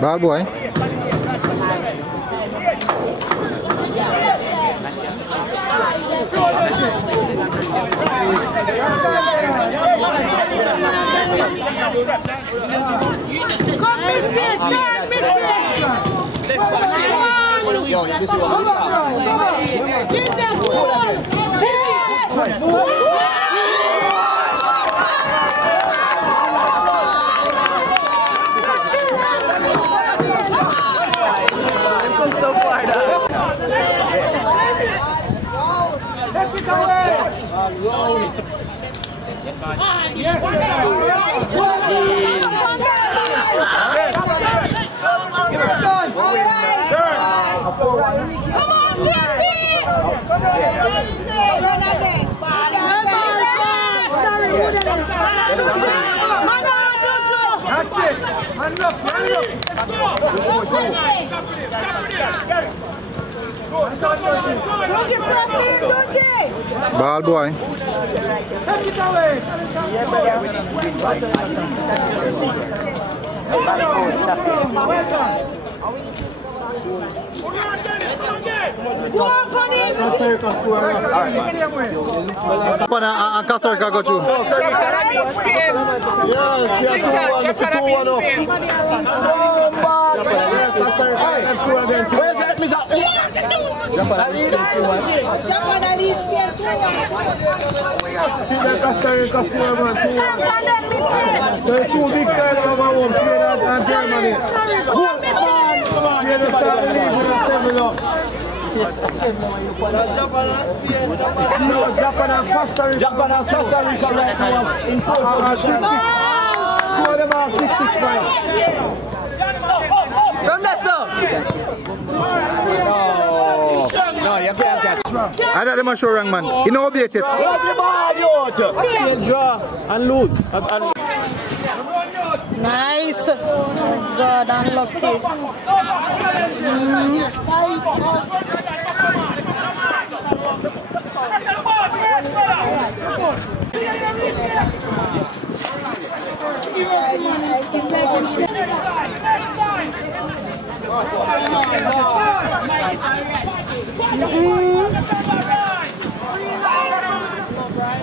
Ball boy. Ball boy. Casarca go through. Japan and Costa Rica right now in from that sir. No, you can't catch. I don't know show wrong man. You know update it. Draw and lose. Nice. Oh God, unlucky.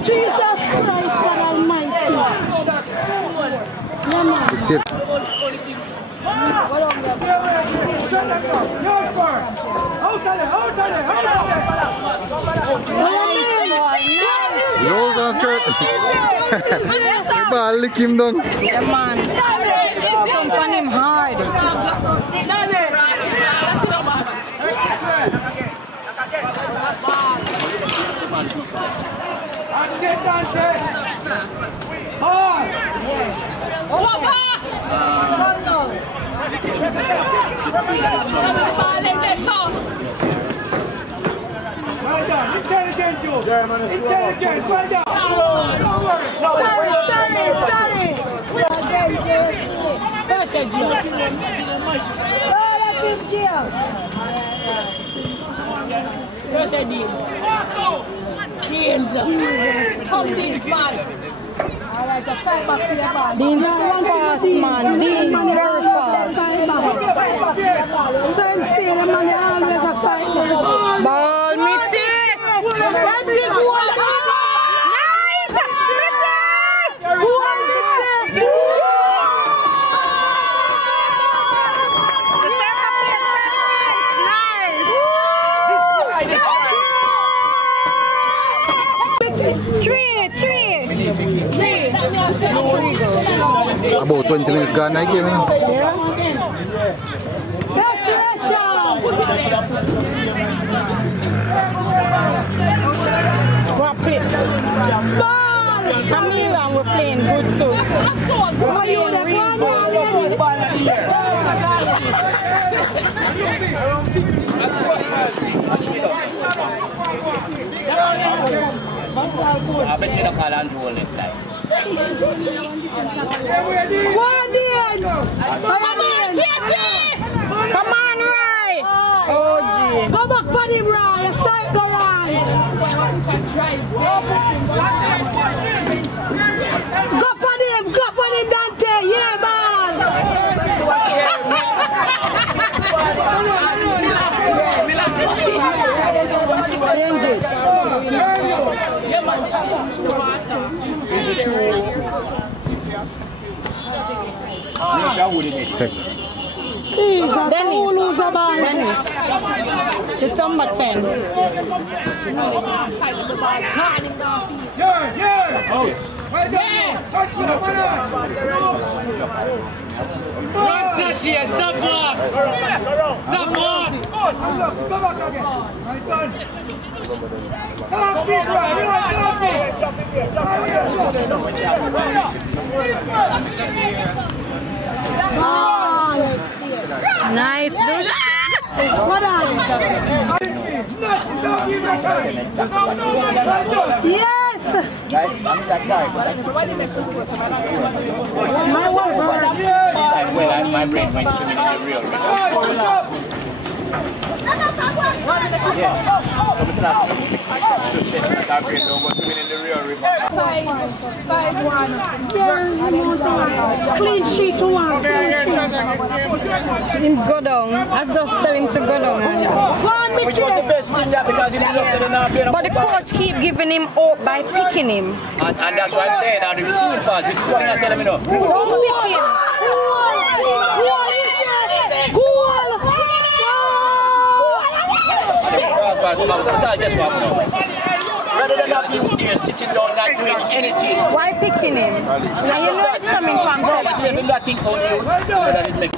Jesus Christ Almighty. Fix it. Nose and skirt. The ball lick him down. Yeah, man. Come on him hard. Dean's fast, man. Dean's very fast. Same stadium, man. They always a fight. Ball, Mitty. About 20 minutes gone, I came in. Yeah. We're playing. Ball! Camila, we're playing good too. We're playing real good. I bet you don't call Andrew this time. Come on, Rai! Oh, gee. Go back for him, Rai. Side go, Rai. Go for him, Dante. Yeah, man. Change it. Dennis. It's number 10. Stop block! Stop block! Go back again. Nice, dude. What Yes! My brain went swimming in the real river. Clean sheet one. Him go down. I just tell him to go down. Which was the best thing that because he didn't look at the now. But the coach keep giving him hope by picking him. And that's what I'm saying. Now the field fault, which is what I'm telling me now. Rather than have you there sitting down not doing anything. Why picking him? Now you know it's coming from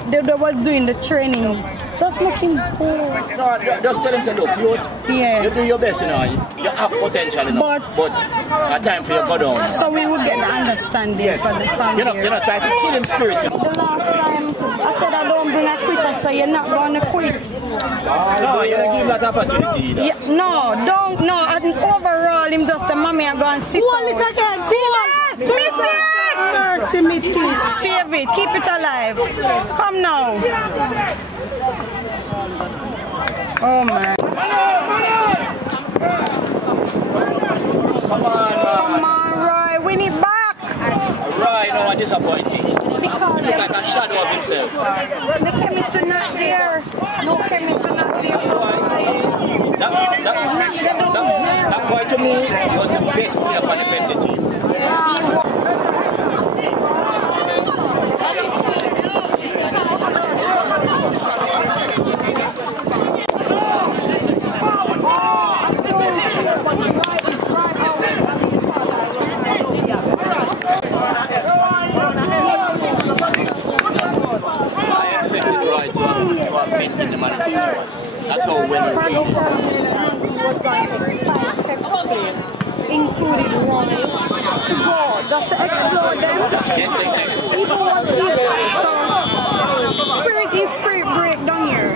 they was doing the training. Just looking cool. No, just tell him, say, look, you do your best, you know. You have potential, you know. But a time for you to go down. So we will get the understanding for the family. You're not trying to kill him spirit, you know. The last time I said I don't bring a quitter, so you're not going to quit. No, you don't give him that opportunity either. Yeah, no, don't, no. Overall, him just say, Mommy, I'm going to sit down. Mercy, Mitty. Save it, keep it alive. Come now. Oh, man. Come on, Roy. Win it back. Roy, no, I'm disappointed. Because he's like a shadow of himself. The chemistry not there. No chemistry not there. That boy to me was the best player on the Pepsi team. That's how when included one to go, just to explore them. Even what spirit is free break down here.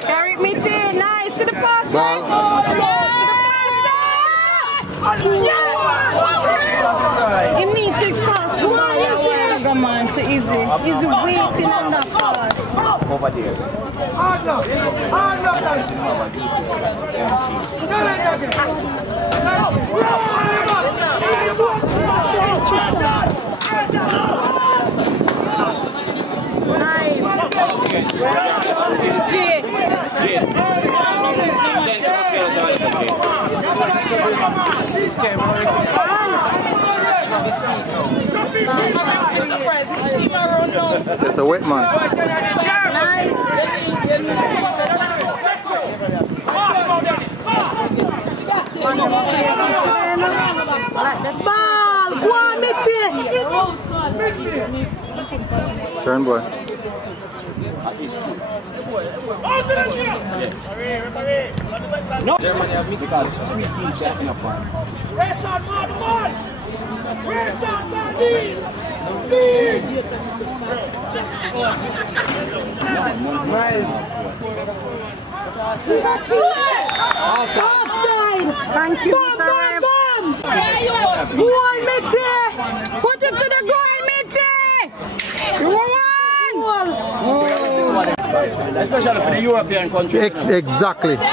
Carry me to nice to the pass. You need to pass. Why you go man to easy? Easy waiting on that pass. Over there. Nice. That's a wet man. Nice. Like the ball, go on. Turn boy. No. Germany have mixed because three teams are in a farm. Offside! Thank you, Mr. Goal, Mitty! Put it to the goal, Mitty! Goal! Especially for the European countries. Exactly. Mitty!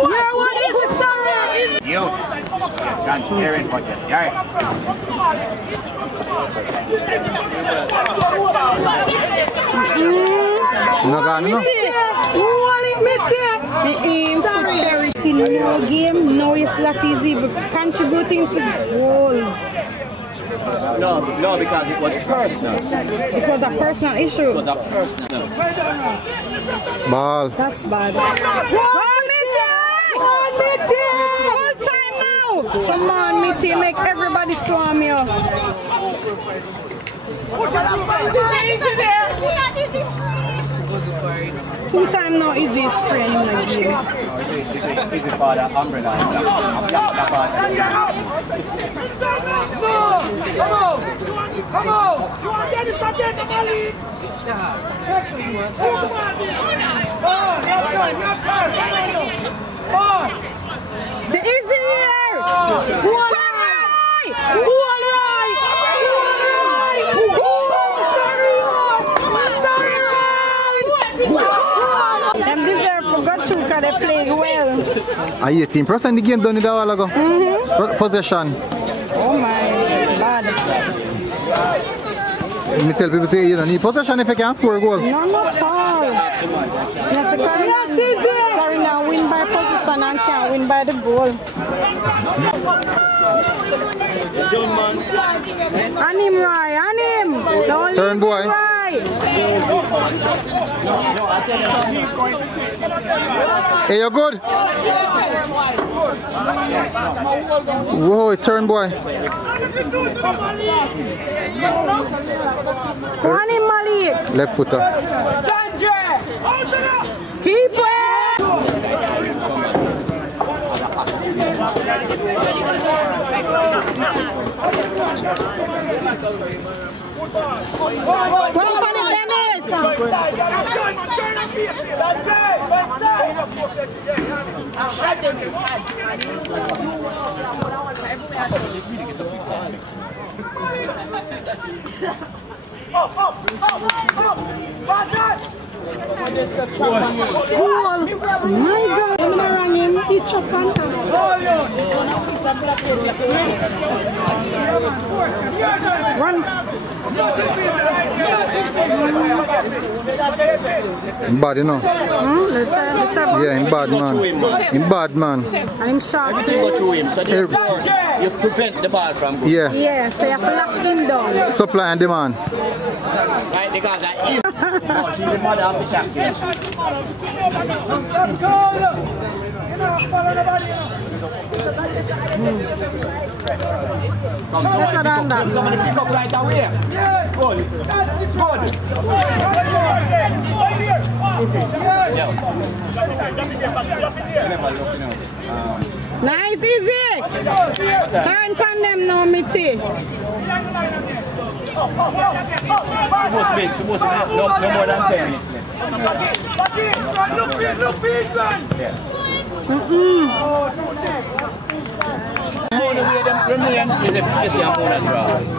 Yeah, what is it, sorry? You. Transparent budget. Yeah. No gone, no? The aim for charity no game, no it's not easy, but contributing to goals. No, because it was personal. It was a personal issue. It was a personal. Ball. That's bad. Full time now! Come on, Mitty, make everybody swarm you. Two time now is his friend in the game. Easy for the umbrella. Come on! You want to get it again, Mali? C'est easy here! One right! One right! Them deserve for God to because they played well. 18% the game done it a while ago. Possession. Oh my God. Me tell people say you don't need possession if you can score a goal. No, not all. Yes, Carina win by position and can win by the goal. And him, Roy, and him. Don't Turn boy. Hey, you're good? Whoa, turn boy. Go on him, Mali. Left footer. Keep it. Go on, Dennis. My God, I'm not running. He chop on run. Bad, you know. Yeah, in bad man. In bad man. I'm shocked. Everything go through him, so therefore you prevent the ball from going. Yeah. Yeah, so you have to lock him down. Supply and demand. Right, because that is. No, she's the mother of the champion. Somebody pick up right away. Good. Good. Nice, easy. Turn pan them now, Mitty. She must make, no more than 10 minutes left.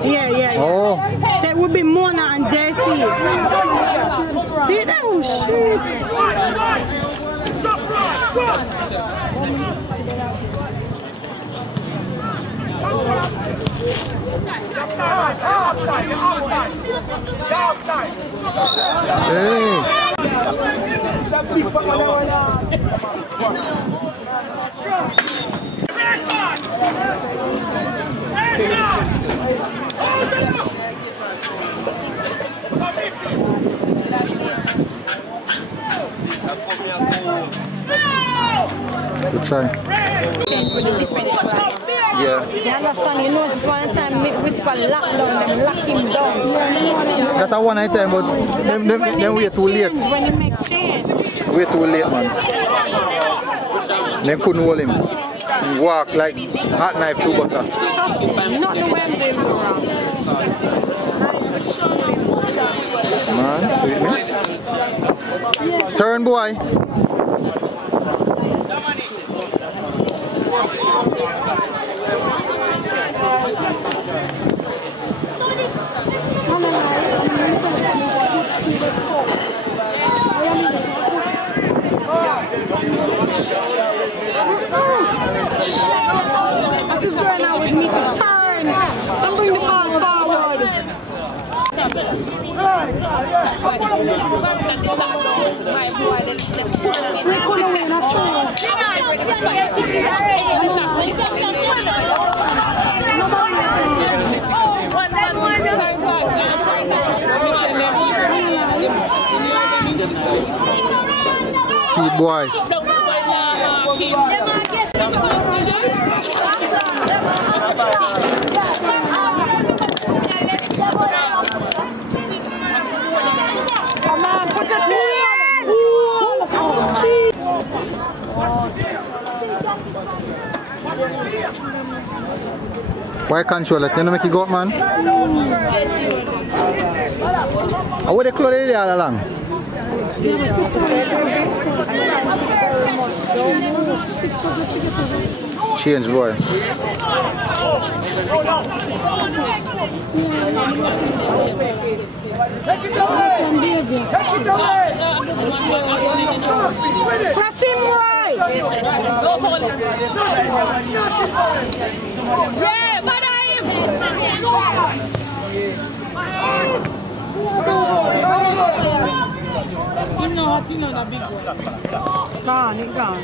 Yeah. Oh. So it would be Mona and JC. See that? Oh, shit. Hey. Good try. Yeah. You understand? You notice one time make Whisper lock down them, lock him down. That's one at a time, but then we're too late. When you make change. We're too late, man. They couldn't hold him. He walk like hot knife through butter. Not the way they go around. Man, sweet me. Turn, boy. This is where now we need to turn and bring the ball forward. We couldn't win at all. Speed boy. Come on, put the two in. Why control it? You know make it go up, man? How would they close it all along? Change, boy. Press him right. Yeah, but Gone, he's gone.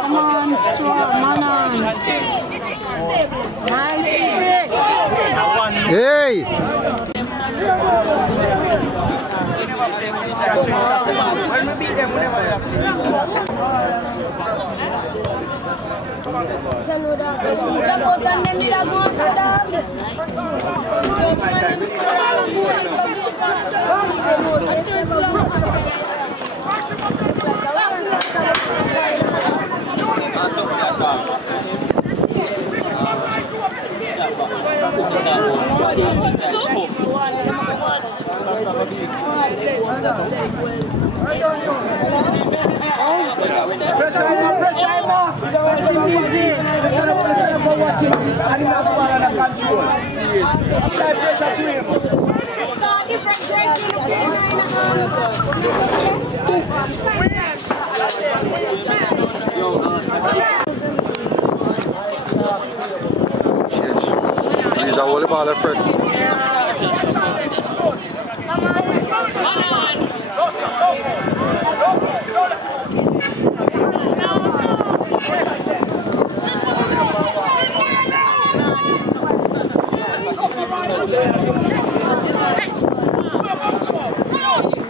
Come on, strong, man on. Nice. Hey! He's a volleyball friend.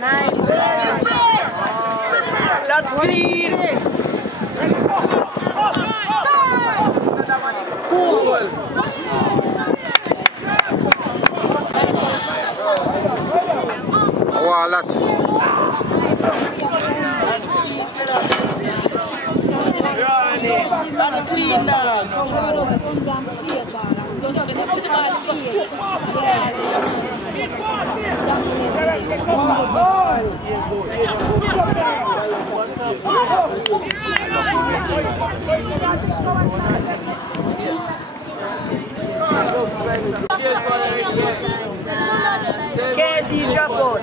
Nice. That's clean. Cool. Wallet. That's clean now. Casey drop out.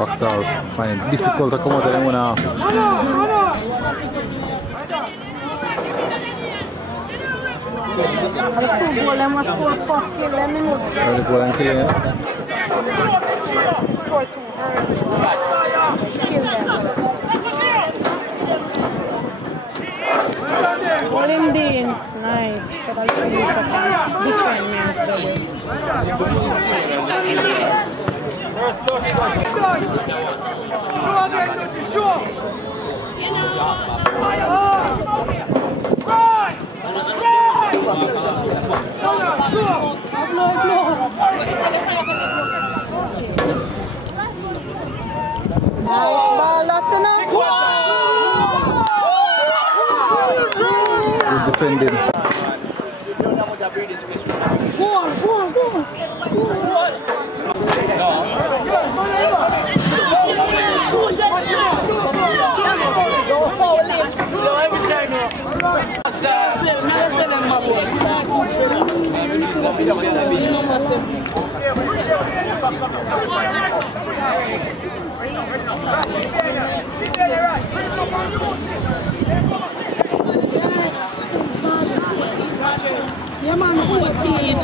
Vauxhall find it difficult to come out of them one half. The 2 goals they must score first kill them in it. The goal and killing it. Score 2 early. Kill them. Golden Deans, nice. So that's really defend mentally. Nice ball, Latina. Good defending. Yeah, man, 14.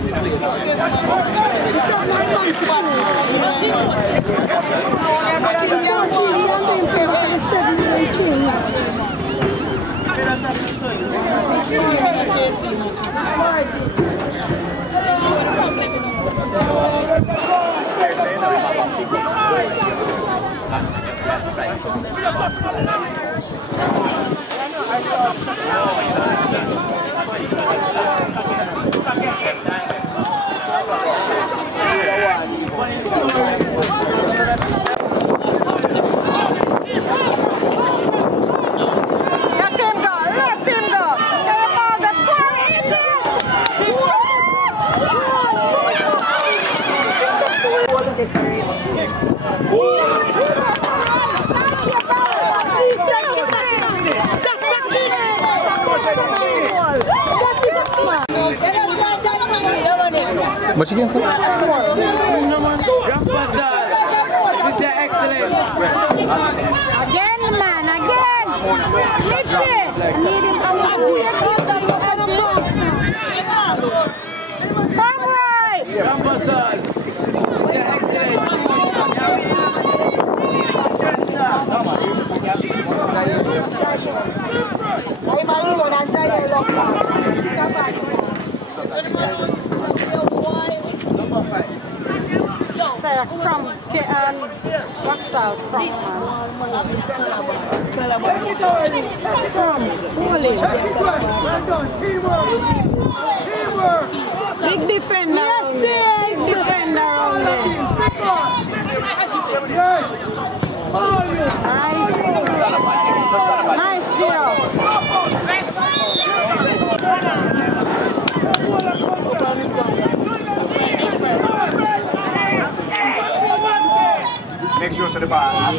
What you getting for? This is excellent. Again, man, again. Mitchell. I need him to do it. Come right. Rambassad. This is excellent. From Vauxhall, big defender. Yes, big defender around there. Nice deal. Make sure to the bar.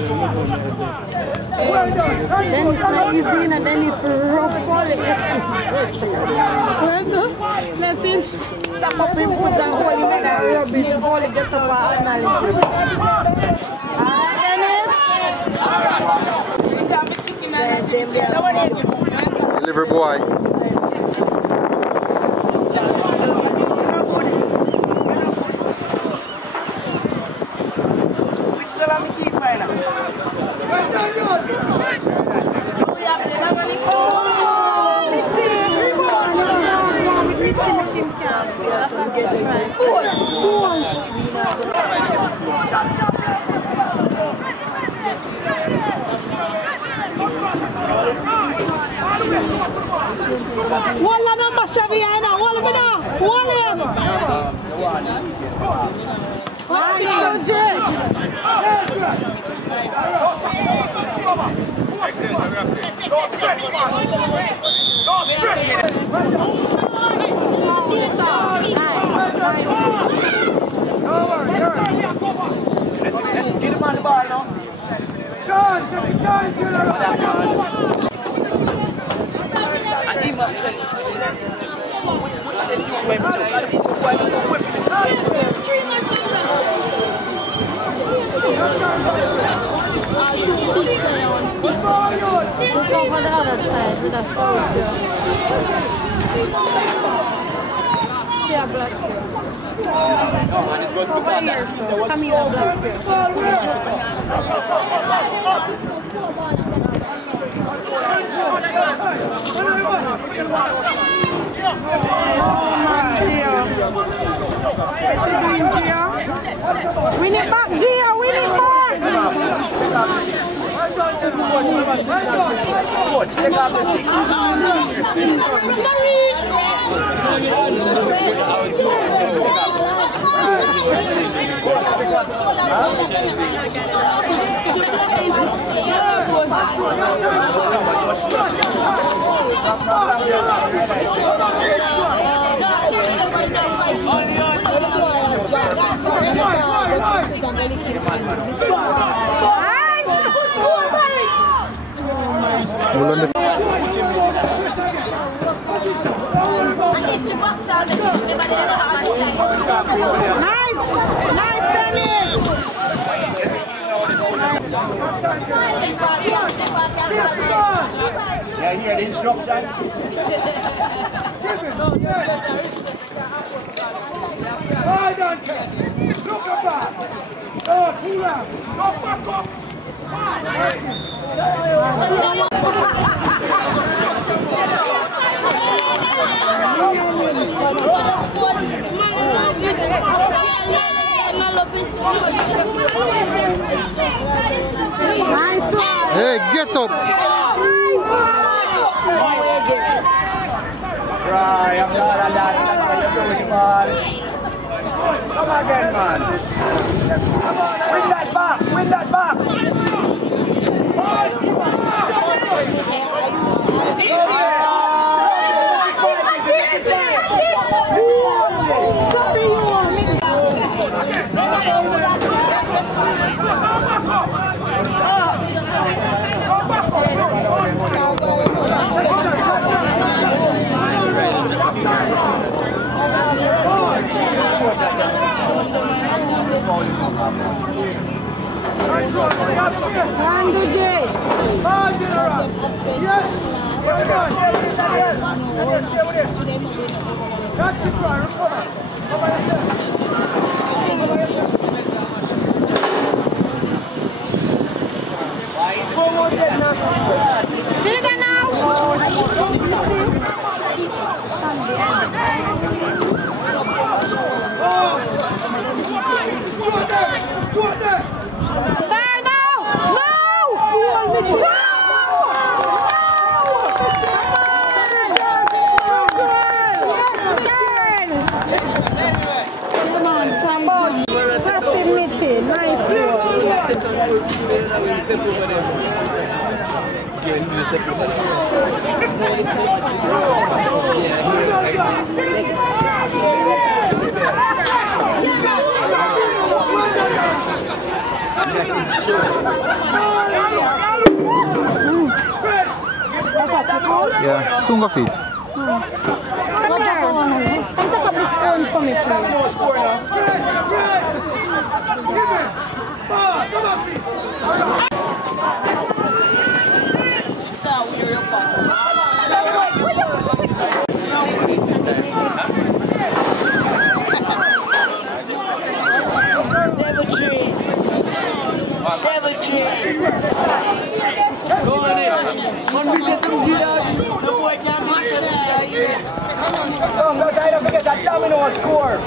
Then it's not easy and then it's rough quality. Let's see, stop up and put that hole in the rubbish before they get up our analysis. Alright, Dennis? Deliver boy. Which color me keep right now? Walla number 7 here now. Walla me now. Walla him. Get him on the bar now. John, get the guy, Over the other side, that's all. Yeah, black. Come here, black. Win it back, Gia, win it back! Yeah, here the instructions. Hold on, Ken. Look up back. Oh, too loud. Go back up. Nice one! Hey, get up! Right, I'm not on that. Come again, man. Win that back, win that back. Yeah, soon go feet. Come take up this phone for me, please. Go on in. One week, listen to you, dog. The boy can't be said coming on score.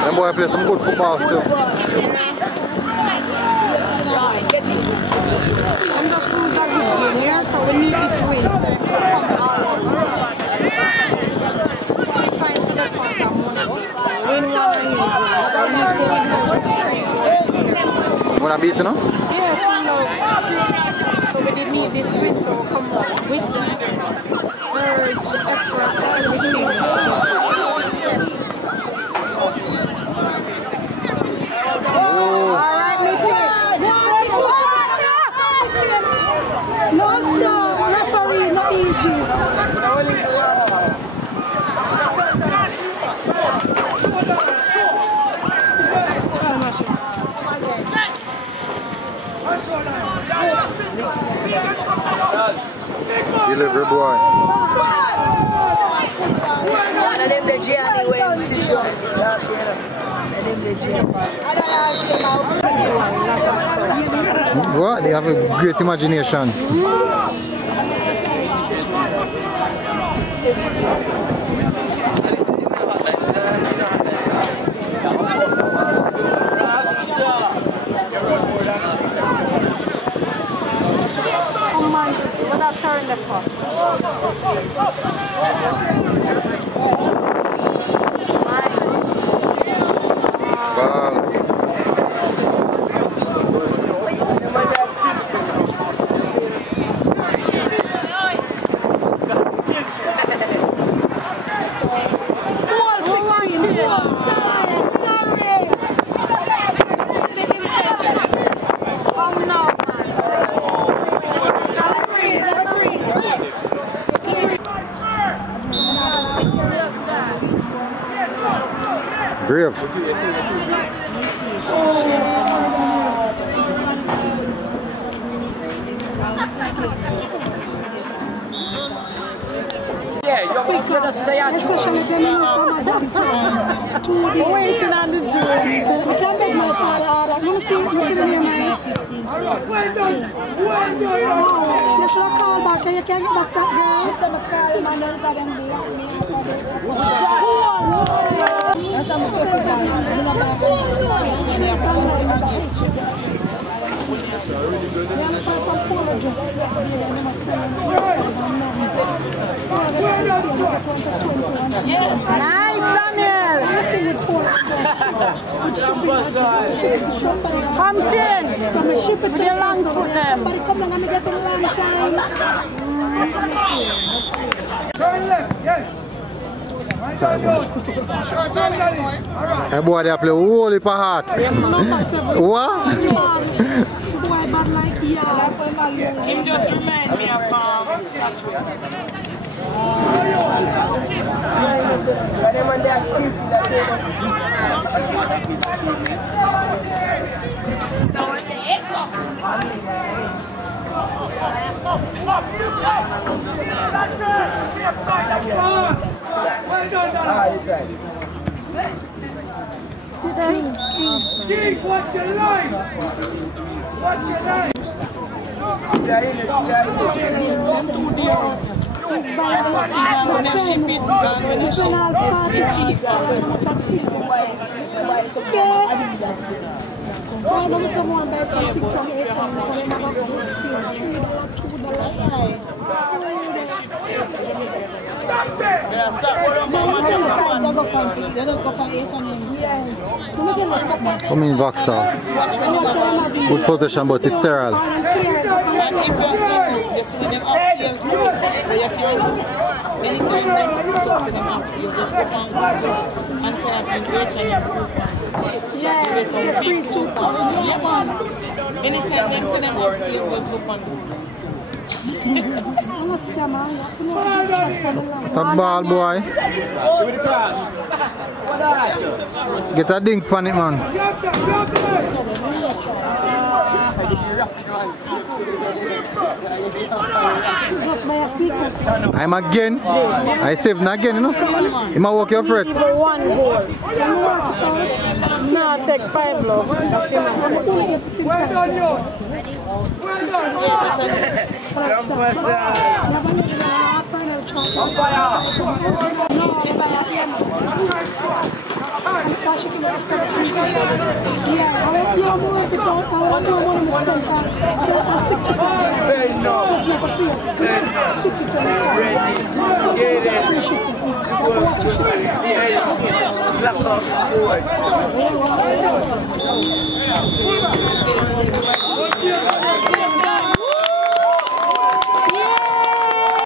Them boy play some good football still. I'm just lose a good game here, so we need this win. So we come all out. We try to the point of money. You wanna beat, you know? Yeah, I know. So we did need this win, so come on with the urge, effort, Delivery boy. And then the Gianni when situation, that's it. And then the Gianni. I don't know. What? They have a great imagination. turn the cup. Brave. Yeah, you're going to say especially them in the waiting on the door. I can't make my father out. I'm going to see the name of it. You should have called back and you can't get back that girl. So I'm calling my name for them. That's how much nice, Daniel. Come chin. With your long foot them. Turn left, yes. Hey boy, they play whole heap of heart. What? Him just remind me of Keep what's your line? What's your line? Come in Vauxhall. Good possession, but it's sterile. Anytime them say them off field, just go on. It's a ball, boy. Get a dink on it, man. I'm again. I saved again, you know. You might walk your fret. One goal. No, take 5 love. Well done, you. Well done. Ready.